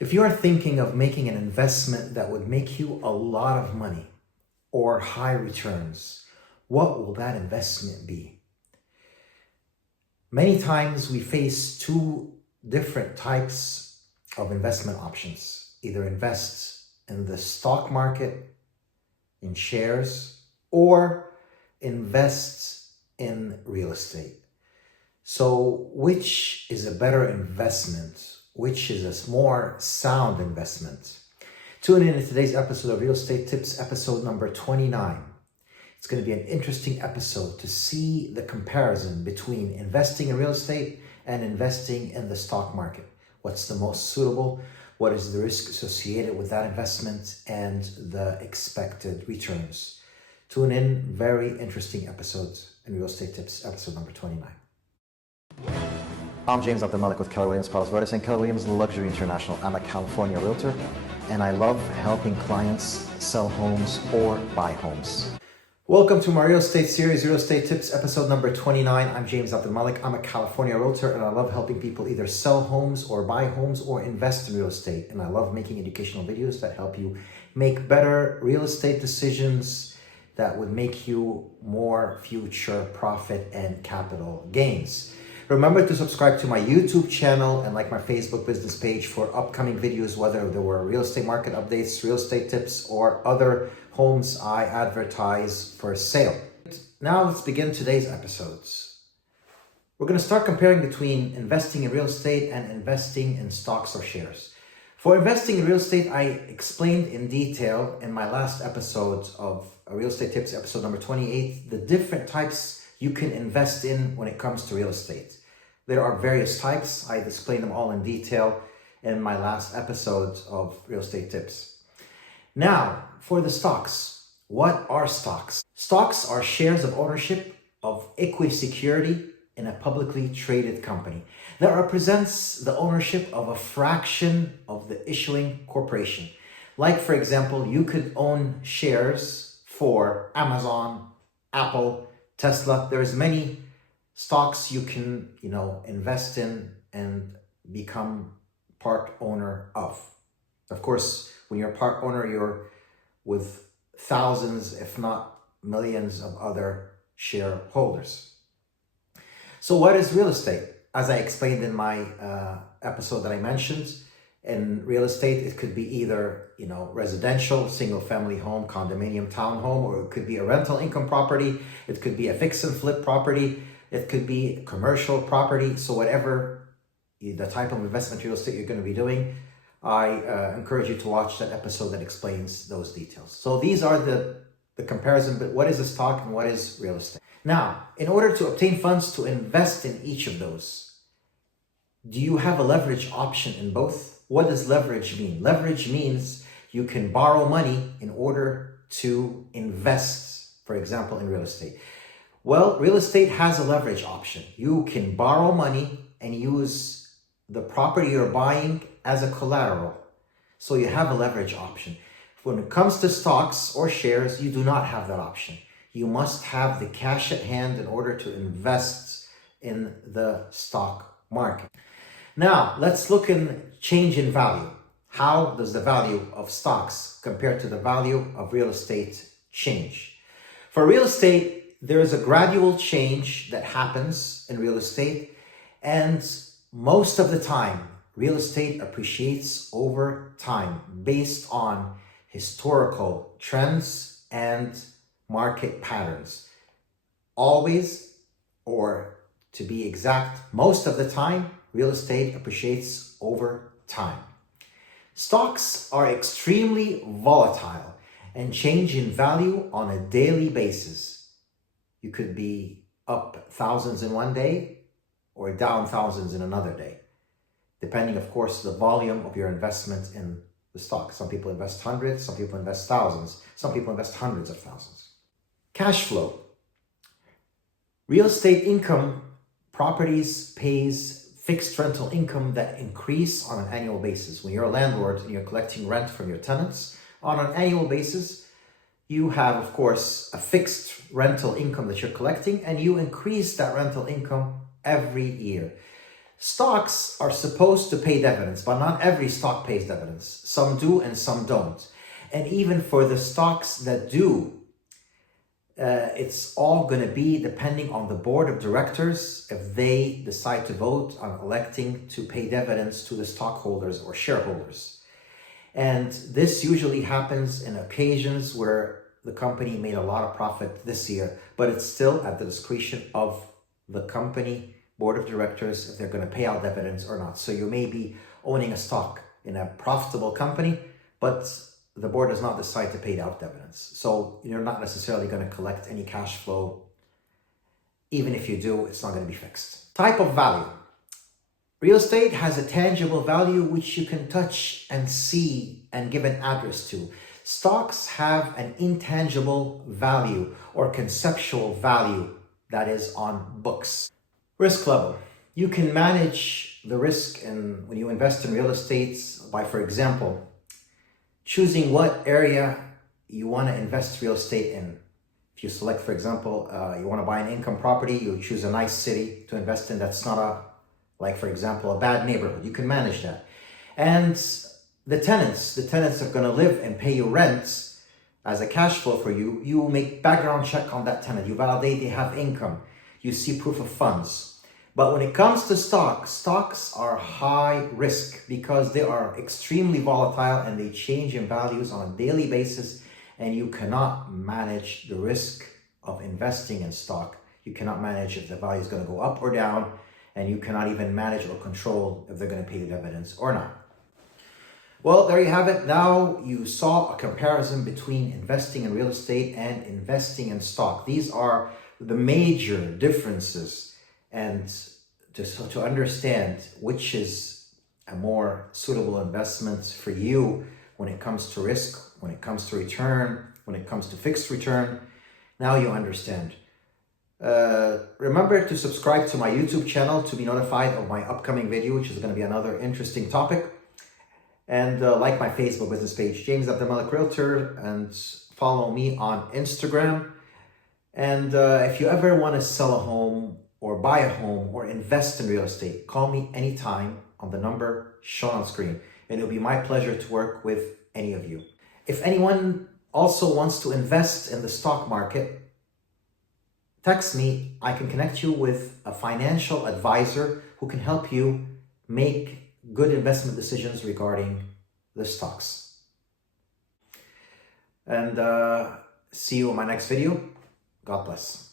If you are thinking of making an investment that would make you a lot of money or high returns, what will that investment be? Many times we face two different types of investment options. Either invest in the stock market, in shares, or invest in real estate. So which is a better investment? Which is a more sound investment? Tune in today's episode of Real Estate Tips, episode number 29. It's going to be an interesting episode to see the comparison between investing in real estate and investing in the stock market. What's the most suitable? What is the risk associated with that investment and the expected returns? Tune in, very interesting episodes in Real Estate Tips, episode number 29. I'm James Abdelmalik with Keller Williams Palace Verdes and Keller Williams Luxury International. I'm a California realtor and I love helping clients sell homes or buy homes. Welcome to my real estate series, Real Estate Tips, episode number 29. I'm James Abdelmalik. I'm a California realtor and I love helping people either sell homes or buy homes or invest in real estate. And I love making educational videos that help you make better real estate decisions that would make you more future profit and capital gains. Remember to subscribe to my YouTube channel and like my Facebook business page for upcoming videos, whether there were real estate market updates, real estate tips, or other homes I advertise for sale. Now let's begin today's episodes. We're going to start comparing between investing in real estate and investing in stocks or shares. For investing in real estate, I explained in detail in my last episode of Real Estate Tips, episode number 28, the different types you can invest in when it comes to real estate. There are various types. I explained them all in detail in my last episode of Real Estate Tips. Now, for the stocks. What are stocks? Stocks are shares of ownership of equity security in a publicly traded company that represents the ownership of a fraction of the issuing corporation. Like, for example, you could own shares for Amazon, Apple, Tesla. There's many stocks you can, invest in and become part owner of. Of course, when you're a part owner, you're with thousands, if not millions of other shareholders. So what is real estate? As I explained in my episode that I mentioned, in real estate, it could be either, residential, single family home, condominium, townhome, or it could be a rental income property. It could be a fix and flip property. It could be commercial property. So whatever the type of investment real estate you're going to be doing, I encourage you to watch that episode that explains those details. So these are the comparison, but what is a stock and what is real estate? Now, in order to obtain funds to invest in each of those, do you have a leverage option in both? What does leverage mean? Leverage means you can borrow money in order to invest, for example, in real estate. Well, real estate has a leverage option. You can borrow money and use the property you're buying as a collateral. So you have a leverage option. When it comes to stocks or shares, you do not have that option. You must have the cash at hand in order to invest in the stock market. Now, let's look in change in value. How does the value of stocks compare to the value of real estate change? For real estate, there is a gradual change that happens in real estate, and most of the time, real estate appreciates over time based on historical trends and market patterns. Always, or to be exact, most of the time, real estate appreciates over time. Stocks are extremely volatile and change in value on a daily basis. You could be up thousands in one day or down thousands in another day, depending, of course, the volume of your investment in the stock. Some people invest hundreds, some people invest thousands, some people invest hundreds of thousands. Cash flow. Real estate income, properties pays fixed rental income that increase on an annual basis. When you're a landlord and you're collecting rent from your tenants on an annual basis, you have, of course, a fixed rental income that you're collecting, and you increase that rental income every year. Stocks are supposed to pay dividends, but not every stock pays dividends. Some do and some don't. And even for the stocks that do, it's all going to be depending on the board of directors if they decide to vote on electing to pay dividends to the stockholders or shareholders. And this usually happens in occasions where the company made a lot of profit this year, but it's still at the discretion of the company board of directors if they're going to pay out dividends or not. So you may be owning a stock in a profitable company, but the board does not decide to pay out dividends. So you're not necessarily going to collect any cash flow. Even if you do, it's not going to be fixed. Type of value. Real estate has a tangible value which you can touch and see and give an address to. Stocks have an intangible value or conceptual value that is on books. Risk level. You can manage the risk when you invest in real estate by, for example, choosing what area you want to invest real estate in. If you select, for example, you want to buy an income property, you choose a nice city to invest in that's not like, for example, a bad neighborhood. You can manage that. And the tenants are going to live and pay you rents as a cash flow for you. You make background check on that tenant. You validate they have income. You see proof of funds. But when it comes to stocks are high risk because they are extremely volatile and they change in values on a daily basis, and you cannot manage the risk of investing in stock. You cannot manage if the value is going to go up or down, and you cannot even manage or control if they're going to pay you dividends or not. Well, there you have it. Now you saw a comparison between investing in real estate and investing in stock. These are the major differences. And to understand which is a more suitable investment for you when it comes to risk, when it comes to return, when it comes to fixed return, now you understand. Remember to subscribe to my YouTube channel to be notified of my upcoming video, which is going to be another interesting topic. And like my Facebook business page, James Abdelmalik Realtor, and follow me on Instagram. And if you ever want to sell a home or buy a home or invest in real estate, call me anytime on the number shown on screen. And it'll be my pleasure to work with any of you. If anyone also wants to invest in the stock market, text me. I can connect you with a financial advisor who can help you make good investment decisions regarding the stocks. And see you in my next video. God bless.